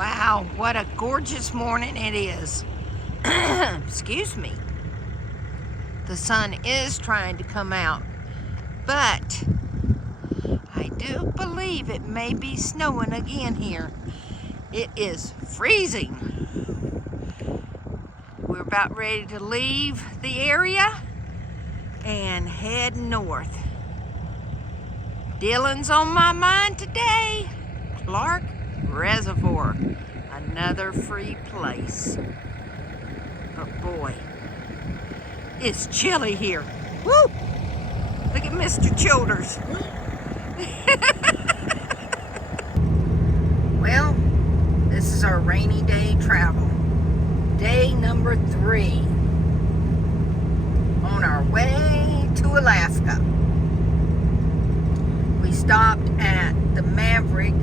Wow, what a gorgeous morning it is. Excuse me. The sun is trying to come out, but I do believe it may be snowing again here. It is freezing. We're about ready to leave the area and head north. Dillon's on my mind today. Clark Reservoir, another free place. But boy, it's chilly here. Woo! Look at Mr. Childers. Well, this is our rainy day travel. Day number 3 on our way to Alaska. We stopped at the Maverick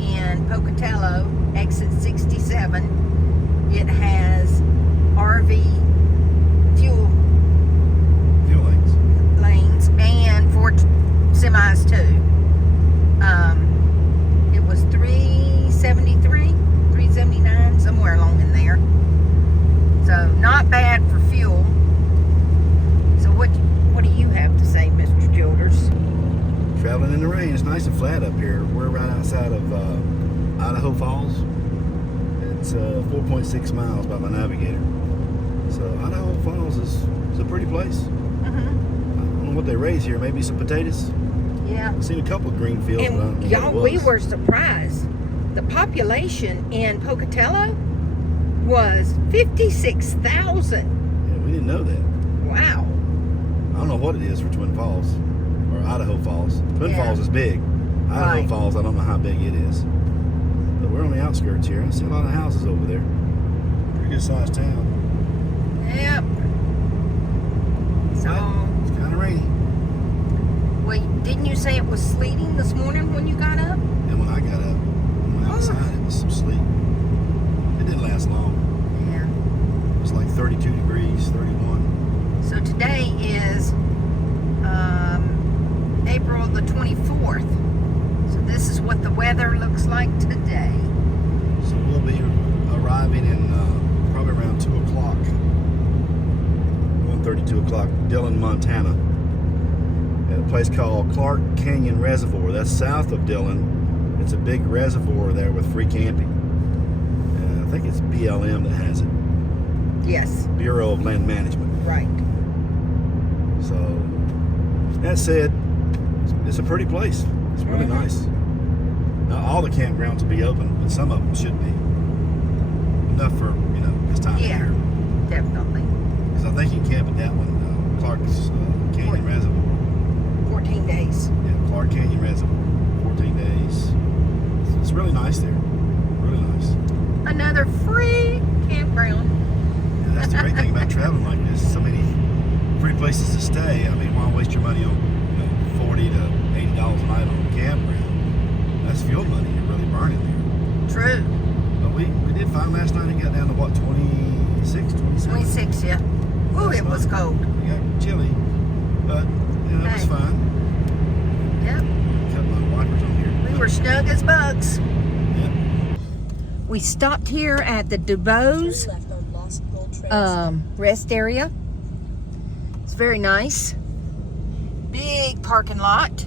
in Pocatello, exit 67. It has RV fuel lanes and 4 semis too. It was $373, $379, somewhere along in there. So not bad for fuel. So what do you have to say, Mr. Childers? Traveling in the rain. It's nice and flat up here. We're right outside of Idaho Falls. It's 4.6 miles by my navigator. So Idaho Falls is a pretty place. I don't know what they raise here. Maybe some potatoes. Yeah. I've seen a couple of green fields. And y'all, we were surprised. The population in Pocatello was 56,000. Yeah, we didn't know that. Wow. I don't know what it is for Twin Falls or Idaho Falls. Twin Falls is big. Idaho Falls, I don't know how big it is. But we're on the outskirts here. I see a lot of houses over there. Pretty good sized town. Yep. So it's kind of rainy. Wait, didn't you say it was sleeting this morning when you got up? And when I got up, went outside, it was some sleet. It didn't last long. Yeah. It was like 32 degrees, 31. So today is April the 24th. So this is what the weather looks like today. So we'll be arriving in probably around 2 o'clock. 1:30, 2 o'clock, Dillon, Montana. At a place called Clark Canyon Reservoir. That's south of Dillon. It's a big reservoir there with free camping. I think it's BLM that has it. Yes. Bureau of Land Management. Right. So, that said, it's a pretty place. It's really nice. Now, all the campgrounds will be open, but some of them should be. Enough for, this time of year. Definitely. Because I think you can camp at that one, Clark's Canyon Reservoir. 14 days. Yeah, Clark Canyon Reservoir. 14 days. It's really nice there. Really nice. Another free campground. Yeah, that's the great thing about traveling like this. So many free places to stay. I mean, why waste your money on $40 to $80 a night on a campground? That's fuel money you're really burning there. True. But we did find last night it got down to what, 26, 27? 26, yeah. Ooh, it was cold. It got chilly, but it was fine. Yep. Cut my wipers on here. We were snug as bugs. Yep. We stopped here at the Dubose rest area. It's very nice. Big parking lot.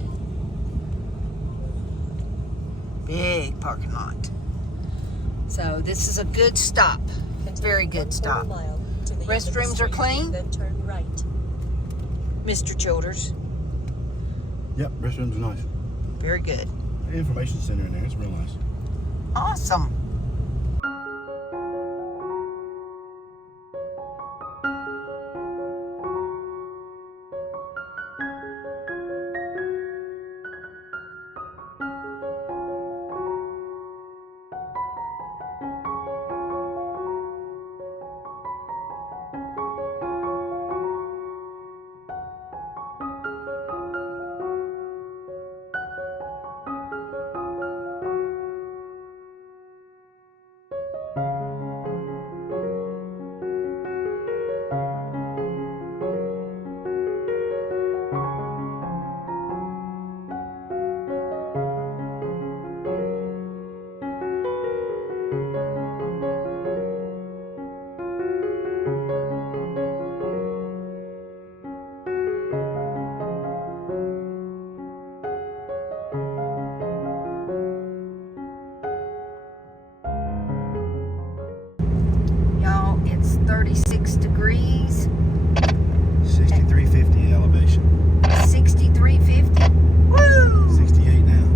Big parking lot. So this is a good stop. Very good stop. Restrooms are clean. Then turn right. Mr. Childers. Yep, restrooms are nice. Very good. The information center in there, it's real nice. Awesome. 36 degrees. 6350 elevation. 6350. Woo! 68 now.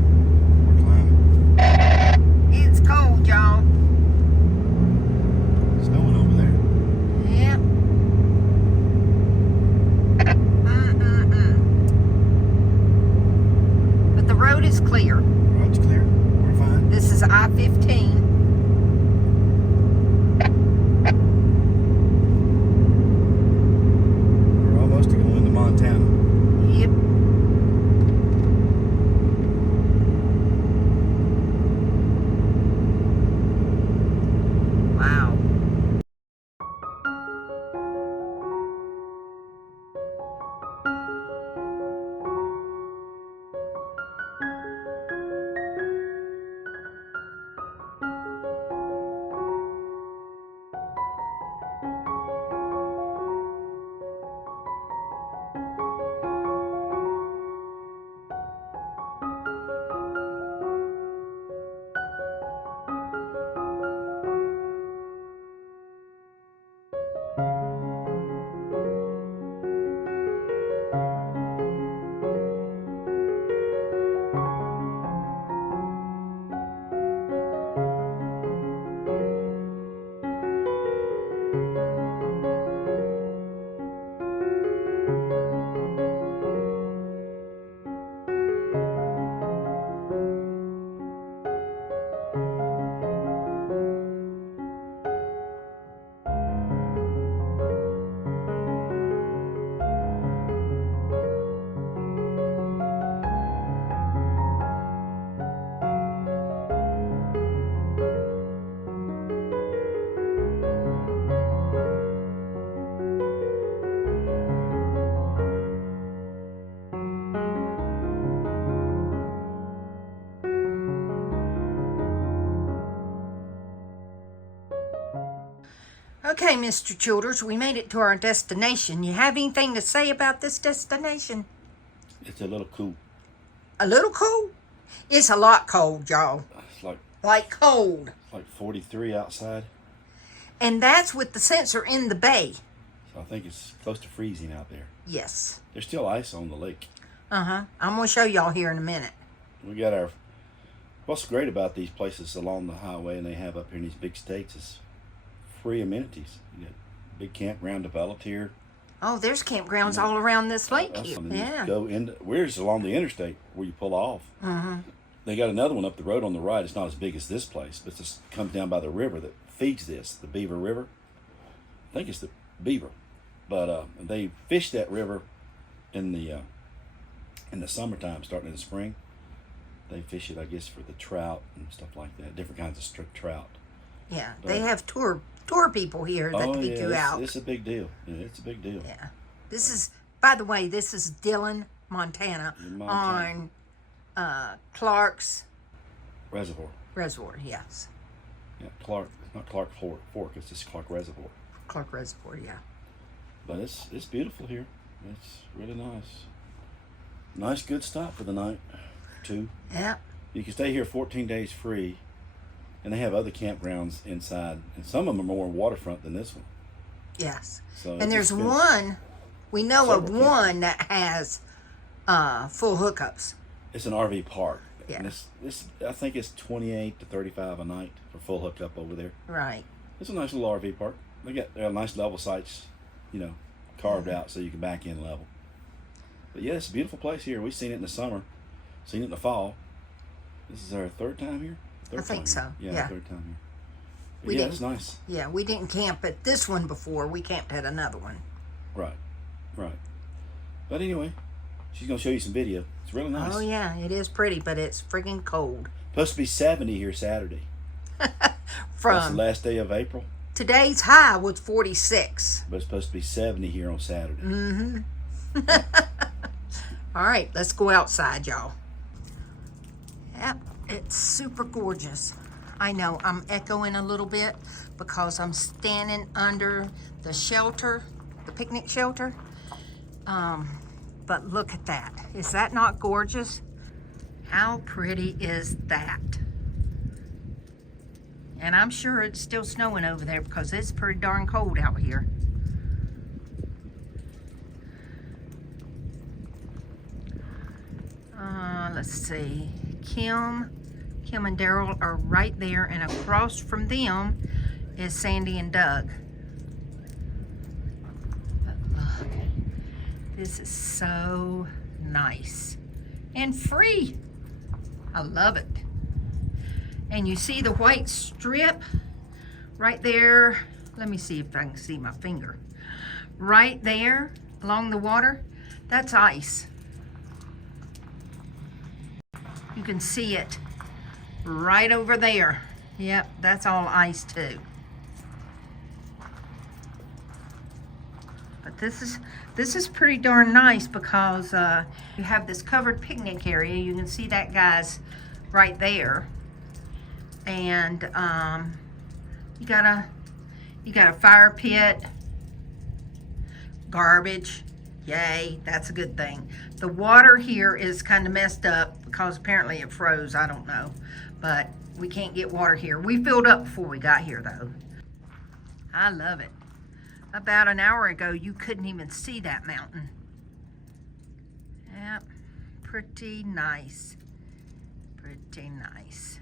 We're climbing. It's cold, y'all. Snowing over there. Yep. But the road is clear. Road's clear. We're fine. This is I-15. We're almost going into Montana. Yep. Wow. Okay, Mr. Childers, we made it to our destination. You have anything to say about this destination? It's a little cool. A little cold? It's a lot cold, y'all. It's Like cold. like 43 outside. And that's with the sensor in the bay. So I think it's close to freezing out there. Yes. There's still ice on the lake. Uh-huh. I'm going to show y'all here in a minute. We got our... What's great about these places along the highway and they have up here in these big states is free amenities. You got big campground developed here. Oh, there's campgrounds all around this lake here. Yeah. Go in. We're just along the interstate where you pull off. Mm-hmm. They got another one up the road on the right. It's not as big as this place, but it just comes down by the river that feeds this, the Beaver River. I think it's the Beaver, but they fish that river in the summertime, starting in the spring. They fish it, I guess, for the trout and stuff like that. Different kinds of trout. Yeah, But they have tour people here that take you out. It's a big deal. Yeah, it's a big deal. Yeah. This is, by the way, this is Dillon, Montana, on Clark's Reservoir. yes. Yeah, Clark, not Clark Fork, it's just Clark Reservoir. Clark Reservoir, yeah. But it's beautiful here. It's really nice. Nice, good stop for the night, too. Yeah. You can stay here 14 days free, and they have other campgrounds inside, and some of them are more waterfront than this one. Yes. So And there's one, we know of one that has full hookups. It's an RV park. Yeah. And this I think it's 28 to 35 a night for full hookup over there. Right. It's a nice little RV park. They got nice level sites, carved out so you can back in level. But yeah, it's a beautiful place here. We've seen it in the summer, seen it in the fall. This is our third time here? I think so. Yeah, third time here. But yeah, it's nice. Yeah, we didn't camp at this one before. We camped at another one. Right. But anyway, she's going to show you some video. It's really nice. Oh, yeah, it is pretty, but it's friggin' cold. Supposed to be 70 here Saturday. That's the last day of April. Today's high was 46. But it's supposed to be 70 here on Saturday. Mm-hmm. All right, let's go outside, y'all. Yep, it's super gorgeous. I know I'm echoing a little bit because I'm standing under the shelter, the picnic shelter. But look at that. Is that not gorgeous? How pretty is that? And I'm sure it's still snowing over there because it's pretty darn cold out here. Let's see. Kim and Daryl are right there, and across from them is Sandy and Doug. But look, this is so nice and free. I love it. And you see the white strip right there. Let me see if I can see my finger. Right there along the water, that's ice. You can see it right over there. Yep, that's all ice too. But this is pretty darn nice because you have this covered picnic area. You can see that guy's right there, and you got a fire pit, garbage. Yay, that's a good thing. The water here is kind of messed up because apparently it froze. I don't know, but we can't get water here. We filled up before we got here though. I love it. About an hour ago, you couldn't even see that mountain. Yep, pretty nice. Pretty nice.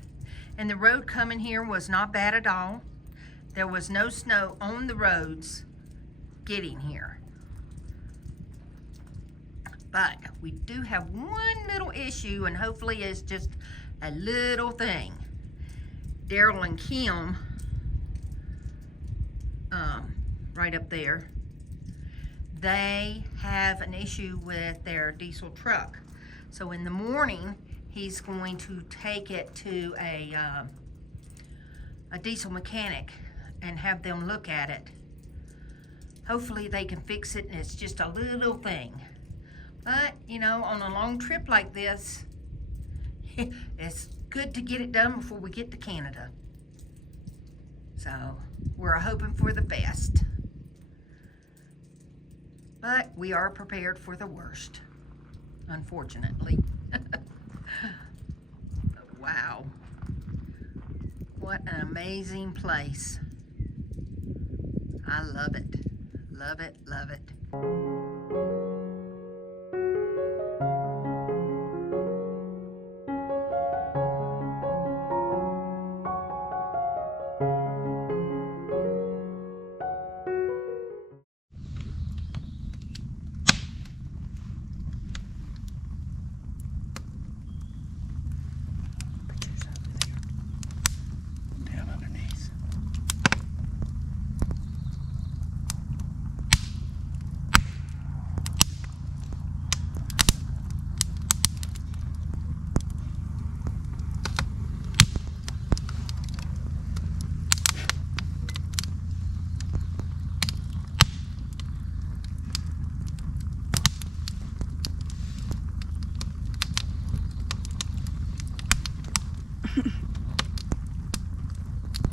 And the road coming here was not bad at all. There was no snow on the roads getting here. But we do have one little issue, and hopefully it's just a little thing. Daryl and Kim, right up there, they have an issue with their diesel truck. So in the morning, he's going to take it to a diesel mechanic and have them look at it. Hopefully they can fix it, and it's just a little thing. But, you know, on a long trip like this, it's good to get it done before we get to Canada. So, we're hoping for the best. But we are prepared for the worst, unfortunately. Wow. What an amazing place. I love it. Love it, love it.